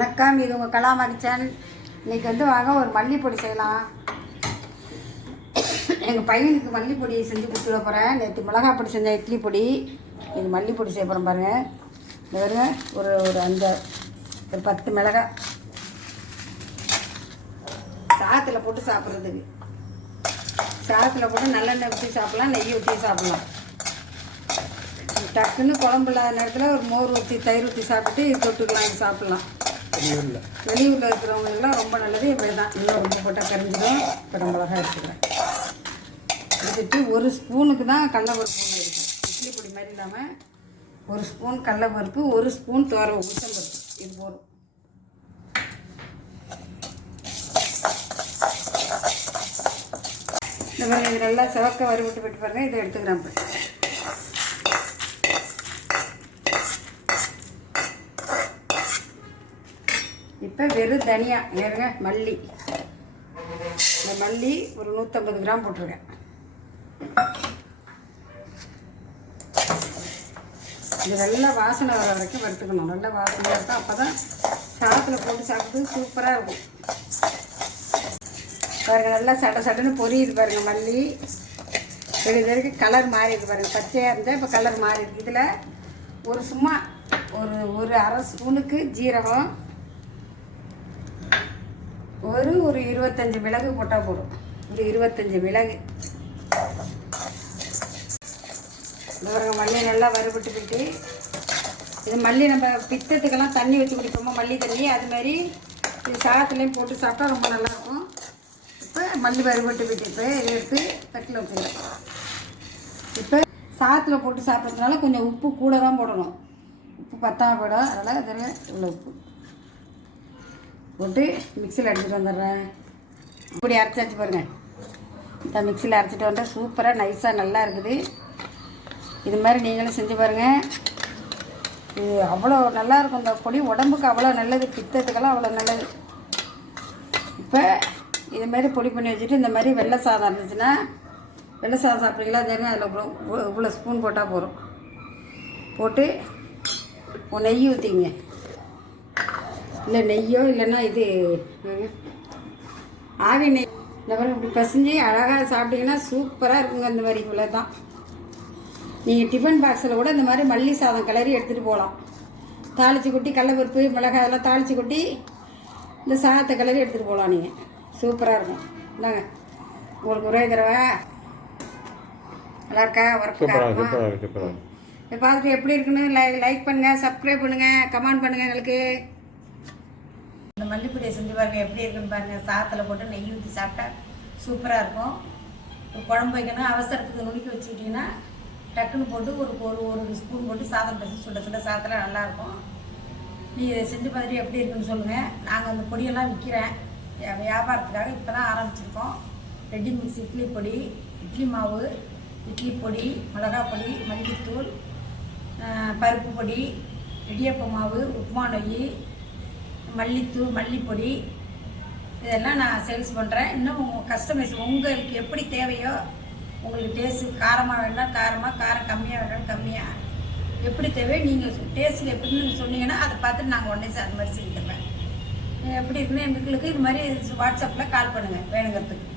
வணக்கம், இது உங்கள் கலாமா கிச்சன். இன்றைக்கி வாங்க ஒரு மல்லிப்பொடி செய்யலாம். எங்கள் பையனுக்கு மல்லிப்பொடி செஞ்சு கொடுத்துட போகிறேன். நேற்று மிளகாய் பொடி செஞ்ச இட்லி பொடி, இது மல்லிப்பொடி செய்ய போகிறேன் பாருங்கள். இந்த பாருங்க, ஒரு 10 மிளகாய் சாதத்தில் போட்டு சாப்பிட்றதுக்கு. சாதத்தில் போட்டு நல்லெண்ணெய் ஊற்றி சாப்பிட்லாம், நெய் ஊற்றி சாப்பிட்லாம். டக்குன்னு குழம்பு இல்லாத நேரத்தில் ஒரு மோர் ஊற்றி தயிர் ஊற்றி சாப்பிட்டு இது தொட்டுக்கலாம், இது சாப்பிட்லாம். வெளியூரில் இருக்கிறவங்களுக்குலாம் ரொம்ப நல்லது. இப்படி தான் இன்னும் ரொம்ப போட்டால் கரிஞ்சிடும். இப்போ நம்ம மிளகாய் எடுத்துக்கிறேன். எடுத்துட்டு ஒரு ஸ்பூனுக்கு தான் கடலைப்பருப்பு எடுக்கும். இட்லி பொடி மாதிரி இல்லாமல் ஒரு ஸ்பூன் கடலைப்பருப்பு, ஒரு ஸ்பூன் உளுத்தம்பருப்பு, இது போதும். இந்த மாதிரி இது நல்லா சிவக்க வறுவிட்டு விட்டு பாருங்கள். இதை எடுத்துக்கிறேன். இப்போ வெறும் தனியா ஏறுங்க, மல்லி. இந்த மல்லி ஒரு 150 கிராம் போட்டிருக்கேன். இது நல்லா வாசனை வர வரைக்கும் வறுத்துக்கணும். நல்லா வாசனையாக இருக்கும். அப்போ தான் சாதத்தில் போட்டு சாப்பிட்டு சூப்பராக இருக்கும். பாருங்கள், நல்லா சட்டன்னு பொரியுது பாருங்கள். மல்லி இது வரைக்கும் கலர் மாறிடுது பாருங்கள். பச்சையாக இருந்தால் இப்போ கலர் மாறிடுது. இதில் சும்மா ஒரு அரை ஸ்பூனுக்கு ஜீரகம், ஒரு 25 மிளகு போட்டால் போடும். ஒரு 25 மிளகு. இந்த பாருங்க, மல்லி நல்லா வறுபட்டுக்கிட்டு, இது மல்லி நம்ம பித்தத்துக்கெல்லாம் தண்ணி வச்சு குடிப்போமா, மல்லி தண்ணி, அது மாதிரி இது சாதத்துலேயும் போட்டு சாப்பிட்டா ரொம்ப நல்லாயிருக்கும். இப்போ மல்லி வறுபட்டுக்கிட்டு இப்போ இதை எடுத்து தட்டில் வச்சுக்கிறேன். இப்போ சாதத்தில் போட்டு சாப்பிட்றதுனால கொஞ்சம் உப்பு கூட தான் போடணும். உப்பு பத்தாம போயிடும். அதனால் அதில் இவ்வளோ உப்பு போட்டு மிக்சியில் அடிச்சுட்டு வந்துடுறேன். இப்படி அரைச்சாச்சு பாருங்கள். இந்த மிக்சியில் அரைச்சிட்டு வந்தால் சூப்பராக நைஸாக நல்லா இருக்குது. இது மாதிரி நீங்களும் செஞ்சு பாருங்கள். இது அவ்வளோ நல்லாயிருக்கும். இந்த பொடி உடம்புக்கு அவ்வளோ நல்லது, பித்தத்துக்கெல்லாம் அவ்வளோ நல்லது. இப்போ இதுமாரி பொடி பண்ணி வச்சுட்டு இந்த மாதிரி வெள்ளை சாதம் இருந்துச்சுன்னா, வெள்ளை சாதம் சாப்பிட்றீங்களா, தெரியும், அதில் இவ்வளோ ஸ்பூன் போட்டால் போதும். போட்டு நெய் ஊற்றிங்க. இல்லை நெய்யோ இல்லைன்னா இது ஆவி நெய். இந்த மாதிரி இப்படி பசஞ்சு அழகாக சாப்பிட்டீங்கன்னா சூப்பராக இருக்குங்க. இந்த மாதிரி இவ்வளோ தான். நீங்கள் டிஃபன் பாக்ஸில் கூட இந்த மாதிரி மல்லி சாதம் கிளறி எடுத்துகிட்டு போகலாம். தாளித்து கொட்டி கடலைப்பருப்பு மிளகாய் அதெல்லாம் தாளித்து கொட்டி இந்த சாதத்தை கிளறி எடுத்துகிட்டு போகலாம். நீங்கள் சூப்பராக இருக்கும். இந்தாங்க உங்களுக்கு ஒரே தடவை. நல்லா இருக்கா? ஒர்க்காக இதை பார்த்துட்டு எப்படி இருக்குன்னு லைக் பண்ணுங்கள், சப்ஸ்கிரைப் பண்ணுங்கள், கமெண்ட் பண்ணுங்கள். எங்களுக்கு இந்த மல்லிப்பொடியை செஞ்சு பாருங்கள், எப்படி இருக்குன்னு பாருங்கள். சாதத்தில் போட்டு நெய் ஊற்றி சாப்பிட்டா சூப்பராக இருக்கும். ஒரு குழம்பு வைக்கணும், அவசரத்துக்கு நுணுக்கி வச்சுக்கிட்டிங்கன்னா டக்குன்னு போட்டு ஒரு ஸ்பூன் போட்டு சாதம் பசி சுட சாதத்தில் நல்லாயிருக்கும். நீங்கள் இதை செஞ்சு பார்த்துட்டு எப்படி இருக்குன்னு சொல்லுங்கள். நாங்கள் அந்த பொடியெல்லாம் விற்கிறேன் வியாபாரத்துக்காக. இப்போ தான் ஆரம்பிச்சிருக்கோம். ரெடி மிக்ஸ் இட்லி பொடி, இட்லி மாவு, இட்லி பொடி, மிளகாய் பொடி, மல்லித்தூள், பருப்பு பொடி, இடியப்ப மாவு, உப்புமா நெய், மல்லித்தூள், மல்லிப்பொடி, இதெல்லாம் நான் சேல்ஸ் பண்ணுறேன். இன்னும் உங்கள் கஸ்டமைஸ் உங்களுக்கு எப்படி தேவையோ, உங்களுக்கு டேஸ்ட்டு காரமாக வேணால் காரமாக, காரம் கம்மியாக வேணாலும் கம்மியாக, எப்படி தேவையோ நீங்கள் டேஸ்ட்டுக்கு எப்படின்னு சொன்னீங்கன்னா அதை பார்த்துட்டு நாங்கள் உடனே அது மாதிரி செஞ்சு தருவேன். எப்படி இருக்குன்னு எங்களுக்கு இது மாதிரி வாட்ஸ்அப்பில் கால் பண்ணுங்கள் வேணுங்கிறதுக்கு.